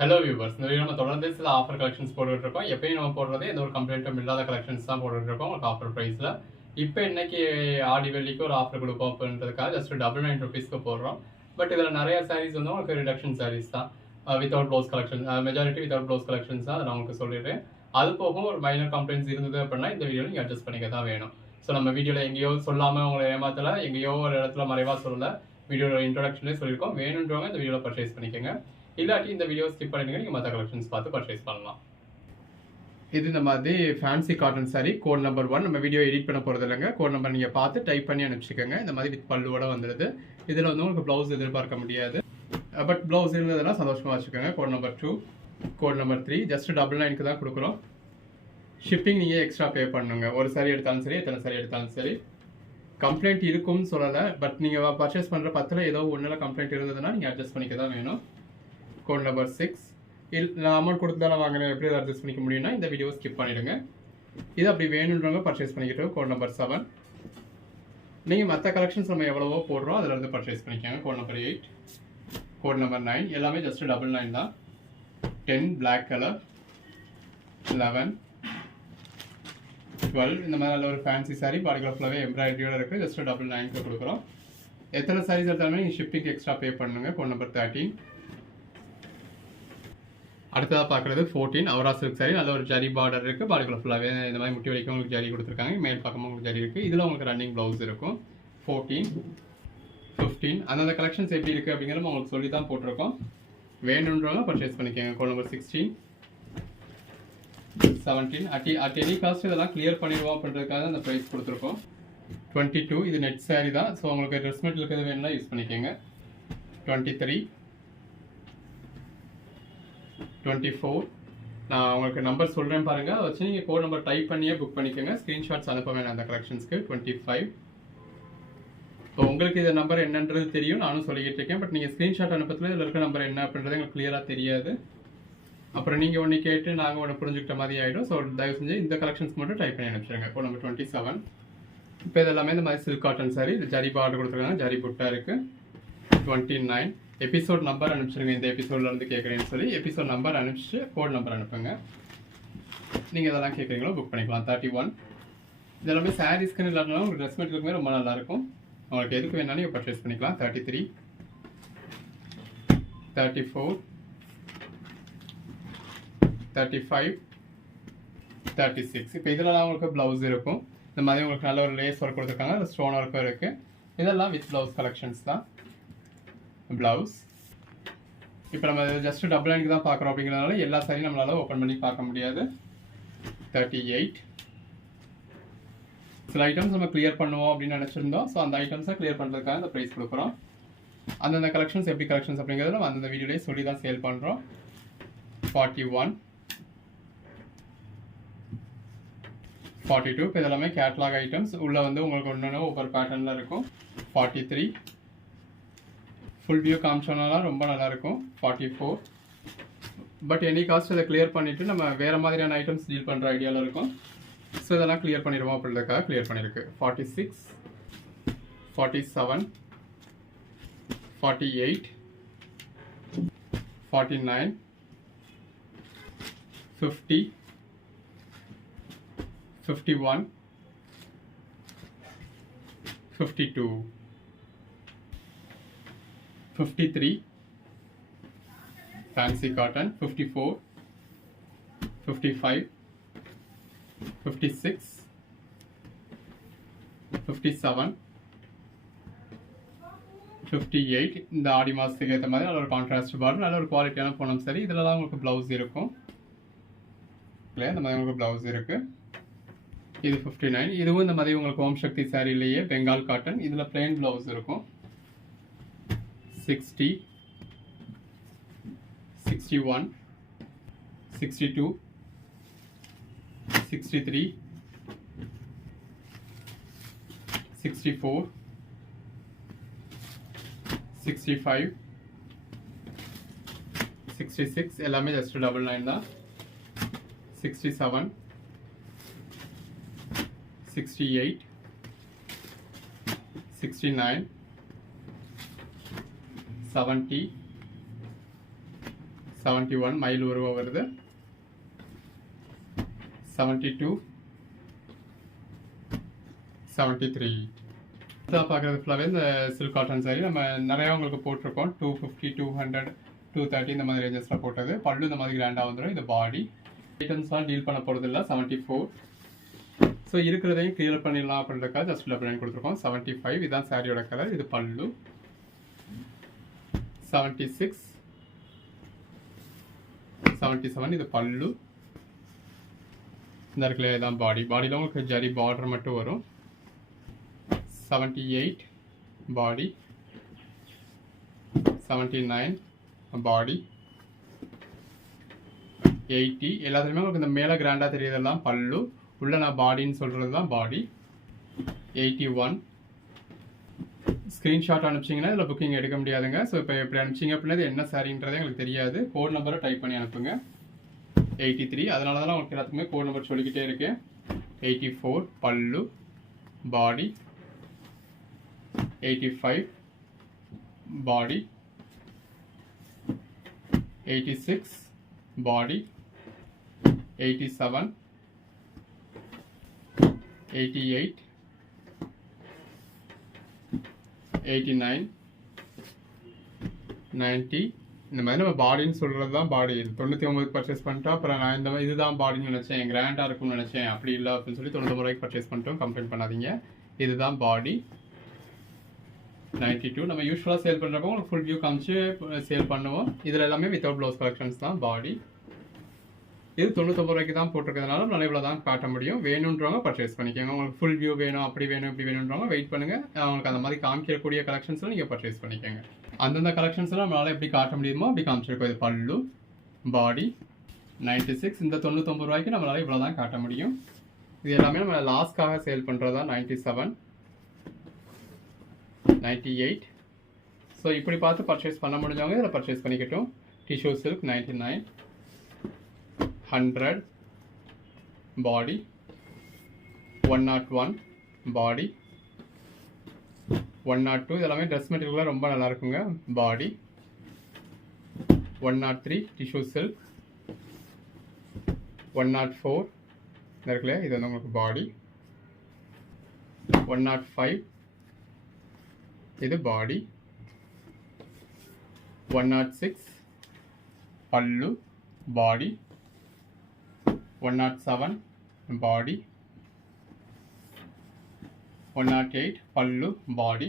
Hello viewers, இந்த video நம்ம தொடர்ந்து சில ஆஃபர் கலெக்ஷன்ஸ் போட்டுட்டு இருக்கோம். எப்பயும் நம்ம போடுறது எந்த ஒரு கம்ப்ளைண்ட்டும் இல்லாத கலெக்ஷன்ஸ் தான் போட்டுட்டு இருக்கோம் உங்களுக்கு ஆஃபர் ப்ரைஸில். இப்போ இன்னைக்கு ஆடி வெள்ளிக்கு ஒரு ஆஃபர் கொடுப்போம் அப்படின்றதுக்காக ஜஸ்ட் $99 போடுறோம். பட் இதில் நிறைய சாரீஸ் வந்து உங்களுக்கு ரிடக்ஷன் சாரீஸ் தான், without blouse collection, majority without blouse collections தான். அதை நான் உங்களுக்கு சொல்லிடுறேன். அது போக ஒரு மைனர் கம்ப்ளைண்ட்ஸ் இருந்தது அப்படின்னா இந்த வீடியோவில் நீங்கள் அட்ஜஸ்ட் பண்ணிக்க தான் வேணும். ஸோ நம்ம வீடியோவில் எங்கேயோ சொல்லாமல் உங்களை ஏமாத்தலை, எங்கேயோ ஒரு இடத்துல மறைவாக சொல்லலை, வீடியோட இன்ட்ரோடக்ஷன்லேயே சொல்லியிருக்கோம். வேணுன்றவங்க இந்த வீடியோவில் பர்ச்சேஸ் பண்ணிக்கோங்க. இல்லாட்டி இந்த வீடியோ ஸ்கிப் பண்ணிடுங்க, நீங்கள் மற்ற கலெக்ஷன்ஸ் பார்த்து பர்ச்சேஸ் பண்ணலாம். இது இந்த மாதிரி fancy cotton sari code number 1. நம்ம வீடியோ எடிட் பண்ண போகிறது இல்லைங்க, கோட் நம்பர் நீங்கள் பார்த்து டைப் பண்ணி அனுப்பிச்சிக்கோங்க. இந்த மாதிரி வித் பல்லுவோட வந்துடுது. இதில் வந்து உங்களுக்கு ப்ளவுஸ் எதிர்பார்க்க முடியாது, பட் ப்ளவுஸ் இருந்ததுன்னா சந்தோஷமாக வச்சுக்கோங்க. Code number 2, code number 3 just $99 தான் கொடுக்குறோம். ஷிப்பிங் நீங்கள் எக்ஸ்ட்ரா பே பண்ணுங்க. ஒரு சாரி எடுத்தாலும் சரி, எத்தனை சாரி எடுத்தாலும் சரி. கம்ப்ளைண்ட் இருக்கும்னு சொல்லலை, பட் நீங்கள் பர்ச்சேஸ் பண்ணுற 10ல் ஏதோ ஒன்றில் கம்ப்ளைண்ட் இருந்ததுன்னா நீங்கள் அட்ஜஸ்ட் பண்ணிக்க தான் வேணும். Code number 6. நான் அமௌண்ட் கொடுத்து தான் வாங்கினேன், எப்படி அட்ஜஸ்ட் பண்ணிக்க முடியும்னா இந்த வீடியோ ஸ்கிப் பண்ணிவிடுங்க. இது அப்படி வேணுன்றவங்க பர்ச்சேஸ் பண்ணிக்கிட்டு. Code number 7. நீங்கள் மற்ற கலெக்ஷன்ஸ் நம்ம எவ்வளவோ போடுறோம் அதில் இருந்து பர்ச்சேஸ் பண்ணிக்கோங்க. கோட் நம்பர் 8, கோட் நம்பர் 9 எல்லாமே ஜஸ்ட் $99 தான். 10 பிளாக் கலர், 11, 12 இந்த மாதிரி நல்ல ஒரு ஃபேன்சி சாரி பாடிக்குள்ள ஃபுல்லாகவே எம்ப்ராய்டரியோட இருக்குது. ஜஸ்ட் $99 கொடுக்குறோம். எத்தனை சாரீஸ் எடுத்தாலுமே நீங்கள் ஷிப்பிங் எக்ஸ்ட்ரா பே பண்ணுங்க. Code number 13. அடுத்ததாக பார்க்குறது 14 அவரா சில்க் சாரி. நல்ல ஒரு ஜரி பார்டர் இருக்குது, பாடிக்குள்ள ஃபுல்லாகவே இந்த மாதிரி முட்டி வரைக்கும் உங்களுக்கு ஜரி கொடுத்துருக்காங்க. மேல் பக்கமும் உங்களுக்கு ஜரி இருக்குது. இதில் உங்களுக்கு ரன்னிங் ப்ளவுஸ் இருக்கும். 14, 15 அந்தந்த கலெக்ஷன்ஸ் எப்படி இருக்குது அப்படிங்கிறத உங்களுக்கு சொல்லி தான் போட்டிருக்கோம். வேணுன்றவங்க பர்ச்சேஸ் பண்ணிக்கோங்க. Code number 16, 17 at any cost இதெல்லாம் கிளியர் பண்ணிடுவோம் அப்படின்றதுக்காக அந்த ப்ரைஸ் கொடுத்துருக்கோம். 22 இது நெட் சாரி தான், ஸோ உங்களுக்கு ட்ரெஸ் மெட்டீரியல் இருக்கிறது வேணும்னா யூஸ் பண்ணிக்கோங்க. 23, 24 நான் உங்களுக்கு நம்பர் சொல்கிறேன் பாருங்கள், அதை வச்சு நீங்கள் கோட் நம்பர் டைப் பண்ணியே புக் பண்ணிக்கோங்க. ஸ்க்ரீன்ஷாட்ஸ் அனுப்ப வேணாம் அந்த கலெக்ஷன்ஸ்க்கு. 25 இப்போ உங்களுக்கு இந்த நம்பர் என்னன்றது தெரியும், நானும் சொல்லிக்கிட்டு இருக்கேன். பட் நீங்கள் ஸ்க்ரீன்ஷாட் அனுப்பத்தில் இதில் இருக்க நம்பர் என்ன அப்படின்றது எங்களுக்கு கிளியராக தெரியாது. அப்புறம் நீங்கள் ஒன்று கேட்டு நாங்கள் ஒன்று புரிஞ்சுக்கிட்ட மாதிரி ஆகிடும். ஸோ தயவு செஞ்சு இந்த கலெக்ஷன்ஸ் மட்டும் டைப் பண்ணி அனுப்பிச்சிடுங்க. Code number 27. இப்போ இதெல்லாமே இந்த மாதிரி சில்க் காட்டன் சாரி, இது ஜரி பார்டர் கொடுத்துருக்காங்க, ஜரி புட்டா இருக்குது. 29 எபிசோட் நம்பர் அனுப்பிச்சிருங்க. இந்த எபிசோட்லேருந்து கேட்குறேன்னு சொல்லி எபிசோட் நம்பர் அனுப்பிச்சு கோட் நம்பர் அனுப்புங்க. நீங்கள் இதெல்லாம் கேட்குறீங்களோ புக் பண்ணிக்கலாம். 31 இதெல்லாமே சாரீஸ்க்குன்னு இல்லாட்டினாலும் உங்களுக்கு ட்ரெஸ் மெட்டீரியலுக்குமே ரொம்ப நல்லாயிருக்கும். உங்களுக்கு எதுக்கு வேணாலும் நீங்கள் பர்ச்சேஸ் பண்ணிக்கலாம். 33, 34, 35, 36 இப்போ இதெல்லாம் உங்களுக்கு ப்ளவுஸ் இருக்கும். இந்த மாதிரி உங்களுக்கு நல்ல ஒரு லேஸ் ஒர்க் கொடுத்துருக்காங்க, ஸ்டோன் ஒர்க்கும் இருக்குது. இதெல்லாம் வித் ப்ளவுஸ் கலெக்ஷன்ஸ் தான். ப்ளவுஸ் இப்போ நம்ம ஜஸ்ட் $99 தான் பார்க்குறோம் அப்படிங்கிறதுனால எல்லா சாரியும் நம்மளால் ஓப்பன் பண்ணி பார்க்க முடியாது. 38 சில ஐட்டம்ஸ் நம்ம கிளியர் பண்ணுவோம் அப்படின்னு நினச்சிருந்தோம். ஸோ அந்த ஐட்டம்ஸை கிளியர் பண்ணுறதுக்காக இந்த ப்ரைஸ் கொடுக்குறோம். அந்தந்த கலெக்ஷன்ஸ் எப்படி கலெக்ஷன்ஸ் அப்படிங்கிறத நம்ம அந்தந்த வீடியோலேயே சொல்லி தான் சேல் பண்ணுறோம். 41, 42 இப்போ இதெல்லாமே கேட்லாக் ஐட்டம்ஸ். உள்ளே வந்து உங்களுக்கு ஒன்று ஒவ்வொரு பேட்டர்னில் இருக்கும். 43 ஃபுல் வியூ காமிச்சோம்னாலாம் ரொம்ப நல்லாயிருக்கும். 44 பட் எனி காஸ்ட் இதை கிளியர் பண்ணிவிட்டு நம்ம வேறு மாதிரியான ஐட்டம்ஸ் டீல் பண்ணுற ஐடியாவில் இருக்கும். ஸோ இதெல்லாம் கிளியர் பண்ணிடுவோம் அப்படின்றதுக்காக கிளியர் பண்ணியிருக்கு. 46, 47, 48, 49, 50, 51, 52, 53 fancy cotton, 54, 55, 56, 57, 58 இந்த ஆடி மாதத்துக்கு ஏற்ற மாதிரி நல்ல ஒரு கான்ட்ராஸ்ட் பார்டர், நல்ல ஒரு குவாலிட்டியான பூனம் சரி. இதெல்லாம் உங்களுக்கு ப்ளவுஸ் இருக்கும் இல்லையா, இந்த மாதிரி உங்களுக்கு ப்ளவுஸ் இருக்குது. இது 59 இதுவும் இந்த மாதிரி உங்களுக்கு ஓம் சக்தி சாரிலேயே பெங்கால் காட்டன், இதில் பிளெயின் ப்ளவுஸ் இருக்கும். 60, 61, 62, 63, 64, 65, 66 எல்லாமே ஜஸ்ட் $99 தான். 67, 68, 69, 70, 71 மயில் உருவம் வருது. 72, 73. இதான் பார்க்குறது ஃபுல்லாகவே இந்த சில்க் காட்டன் சாரி நம்ம நிறையா உங்களுக்கு போட்டிருக்கோம். 250, 200, 230 இந்த மாதிரி ரேஞ்சஸில் போட்டது. பல்லு இந்த மாதிரி கிராண்டாக வந்துடும். இது பாடி ஐட்டம்ஸ்லாம் டீல் பண்ண போகிறது இல்லை. 74. ஸோ இருக்கிறதையும் கிளியர் பண்ணிடலாம் அப்படின்றக்காக ஜஸ்ட் டபுள் நைன் கொடுத்துருக்கோம். 75 இதுதான் சாரியோட கலர். இது பல்லு. 76, 77 இது பல்லு. இந்த இடத்துல இதுதான் பாடி. பாடியில் உங்களுக்கு ஜரி பார்டர் மட்டும் வரும். 78 பாடி. 79 பாடி. 80 எல்லாத்துலேயுமே உங்களுக்கு இந்த மேலே கிராண்டாக தெரியறதெல்லாம் பல்லு. உள்ள நான் பாடின்னு சொல்கிறது தான் பாடி. 81 ஸ்க்ரீன்ஷாட் அனுப்பிச்சிங்கன்னா இதில் புக்கிங் எடுக்க முடியாதுங்க. ஸோ இப்போ எப்படி அனுப்பிச்சிங்க அப்படின்னா என்ன சாரின்றதே எங்களுக்கு தெரியாது. கோட் நம்பரை டைப் பண்ணி அனுப்புங்க. 83 அதனால தான் உங்களுக்கு எல்லாத்துக்குமே கோட் நம்பர் சொல்லிக்கிட்டே இருக்கேன். 84 பல்லு பாடி. 85 பாடி. 86 பாடி. 87 88 89 90 இந்த மாதிரி நம்ம பாடின்னு சொல்கிறது தான் பாடி. 99 பர்ச்சேஸ் பண்ணிட்டோம். அப்புறம் நான் இந்த மாதிரி இதுதான் பாடின்னு நினச்சேன், கிராண்டாக இருக்கும்னு நினச்சேன், அப்படி இல்லை அப்படின்னு சொல்லி 99 ரூபாய்க்கு பர்ச்சேஸ் பண்ணிட்டோம். கம்ப்ளைண்ட் பண்ணாதீங்க. இதுதான் பாடி. 92 நம்ம யூஸ்வலாக சேல் பண்ணுறப்போ உங்களுக்கு ஃபுல் வியூ காமிச்சு சேல் பண்ணுவோம். இதில் எல்லாமே வித்தவுட் ப்ளவுஸ் கலெக்ஷன்ஸ் தான் பாடி. இது 99 ரூபாய்க்கு தான் போட்டிருக்கிறதுனால நான் இவ்வளோ தான் காட்ட முடியும். வேணுன்றவங்க பர்ச்சேஸ் பண்ணிக்கோங்க. உங்களுக்கு ஃபுல் வியூ வேணும், அப்படி வேணும், இப்படி வேணுன்றவங்க வெயிட் பண்ணுங்கள். அவங்களுக்கு அந்த மாதிரி காமிக்கக்கூடிய கலெக்ஷன்ஸில் நீங்கள் பர்ச்சேஸ் பண்ணிக்கோங்க. அந்தந்த கலெக்ஷன்ஸ்லாம் நம்மளால் எப்படி காட்ட முடியுமோ அப்படி காமிச்சிருக்கோம். இது பல்லு பாடி. 96 இந்த 99 ரூபாய்க்கு நம்மளால் இவ்வளோ தான் காட்ட முடியும். இது எல்லாமே நம்ம லாஸ்ட்காக சேல் பண்ணுறது தான். 97 98 ஸோ இப்படி பார்த்து பர்ச்சேஸ் பண்ண முடிஞ்சவங்க இதில் பர்ச்சேஸ் பண்ணிக்கட்டும். டிஷ்யூ சில்க் 99 100 பாடி. 101 பாடி. 102 இதெல்லாமே ட்ரெஸ் மெட்டீரியல்லாம் ரொம்ப நல்லா இருக்குங்க. பாடி. 103 டிஷ்யூ சில்க். 104 இருக்குல்ல இது வந்து உங்களுக்கு பாடி. 105 இது பாடி. 106 பல்லு பாடி. 107 பாடி. 108 பல்லு பாடி.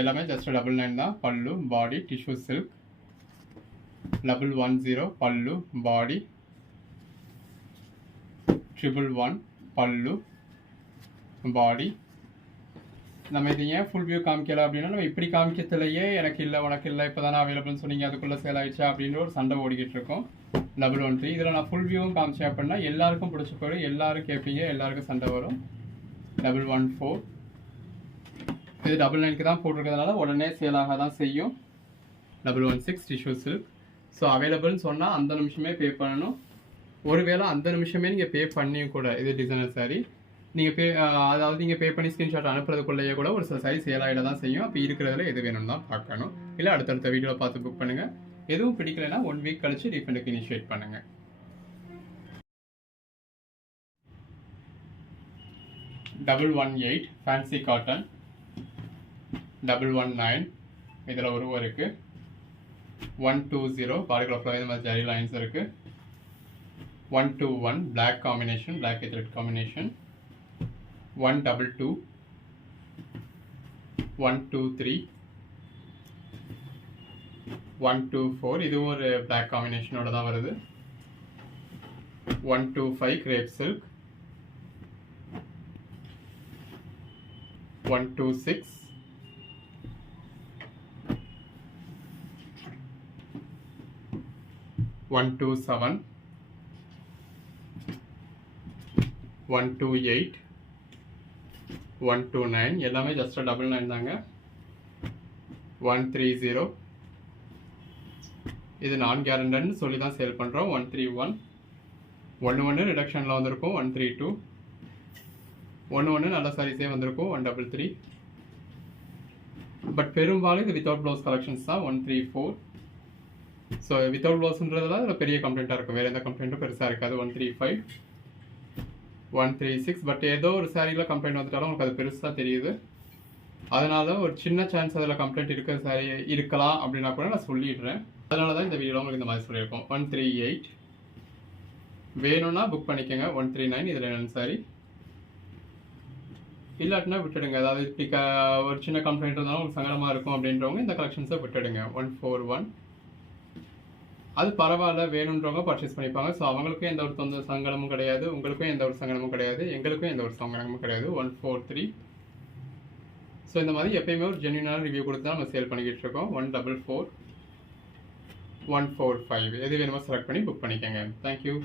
எல்லாமே ஜஸ்ட் 99 தான். பல்லு பாடி டிஷ்யூ சில்க். 110 பல்லு பாடி. 111 பல்லு பாடி. நம்ம இது ஏன் ஃபுல் வியூ காமிக்கல அப்படின்னா நம்ம இப்படி காமிக்கிறதுலையே எனக்கு இல்லை உனக்கு இல்லை இப்போ தானே அவைலபிள்னு சொன்னீங்க அதுக்குள்ளே சேல் ஆயிடுச்சா அப்படின்ற ஒரு சண்டை ஓடிக்கிட்டு இருக்கோம். 113 இதில் நான் ஃபுல் வியூவும் காமிச்சேன் அப்படின்னா எல்லாருக்கும் பிடிச்சி போயிடும், எல்லாரும் கேட்பீங்க, எல்லாருக்கும் சண்டை வரும். 114 இது 99க்கு தான் போட்டிருக்கிறதுனால உடனே சேல் ஆக தான் செய்யும். 116 டிஷ்யூ சில்க். ஸோ அவைலபிள்னு சொன்னால் அந்த நிமிஷமே பே பண்ணணும். ஒருவேளை அந்த நிமிஷமே நீங்கள் பே பண்ணியும் கூட இது டிசைனர் சாரி நீங்கள் அதாவது நீங்கள் பே பண்ணி ஸ்க்ரீன்ஷாட் அனுப்புறதுக்குள்ளேயே கூட ஒரு சில சைஸ் சேல் ஆகிட தான் செய்யும். அப்போ இருக்கிறதுல எது வேணும்னு தான் பார்க்கணும். இல்லை அடுத்தடுத்த வீடியோவில் பார்த்து புக் பண்ணுங்கள். எதுவும் பிடிக்கலைன்னா 1 வீக் கழிச்சு ரீஃபண்டுக்கு இனிஷியேட் பண்ணுங்கள். 118 ஃபேன்சி காட்டன். 119 இதில் ஒரு இருக்குது. 120 பாடிக்குள்ள ஃபுல்லாக இந்த மாதிரி ஜரி லைன்ஸ் இருக்குது. 121 black combination, black with red combination. 122 123 124 இது ஒரு பிளாக் காம்பினேஷனோட தான் வருது. 125 கிரேப் சில்க். 126 127 128 129 எல்லாமே ஜஸ்ட் 99 தாங்க. 130 இது நான் கேரண்டட்னு சொல்லி தான் சேல் பண்ணுறோம். 131 11 ரிடக்ஷனில் வந்திருக்கும். 132 11 நல்ல சாரீஸே வந்திருக்கும். 133 பட் பெரும்பாலும் இது வித்தவுட் ப்ளவுஸ் கலெக்ஷன்ஸ் தான். 134 ஸோ வித்தவுட் க்ளோஸ்ன்றதுல அதில் பெரிய கம்ப்ளைண்ட்டாக இருக்கும், வேறு எந்த கம்ப்ளைண்ட்டும் பெருசாக இருக்காது. 135 136. பட் ஏதோ ஒரு சாரியில் கம்ப்ளைண்ட் வந்துட்டாலும் உங்களுக்கு அது பெருசாக தெரியுது. அதனால ஒரு சின்ன சான்ஸ் அதில் கம்ப்ளைண்ட் இருக்க சாரி இருக்கலாம் அப்படின்னா கூட நான் சொல்லிடுறேன். அதனால தான் இந்த வீடியோவில் உங்களுக்கு இந்த மாதிரி சொல்லியிருக்கோம். 138 வேணும்னா புக் பண்ணிக்கோங்க. 139 இதில் என்னென்ன சாரி, இல்லாட்டினா விட்டுடுங்க. அதாவது இப்படி ஒரு சின்ன கம்ப்ளைண்ட் இருந்தாலும் உங்களுக்கு சங்கடமாக இருக்கும் அப்படின்றவங்க இந்த கலெக்ஷன்ஸை விட்டுடுங்க. 141 அது பரவாயில்ல, வேணுன்றவங்க பர்ச்சேஸ் பண்ணிப்பாங்க. ஸோ அவங்களுக்கும் எந்த ஒரு சங்கடமும் கிடையாது, உங்களுக்கும் எந்த ஒரு சங்கடமும் கிடையாது, எங்களுக்கும் எந்த ஒரு சங்கடமும் கிடையாது. 143 ஸோ இந்த மாதிரி எப்பயுமே ஒரு ஜென்யூனான ரிவ்யூ கொடுத்து தான் நம்ம சேல் பண்ணிக்கிட்டு இருக்கோம். 144 145 எது வேணுமோ செலக்ட் பண்ணி புக் பண்ணிக்கோங்க. தேங்க்யூ.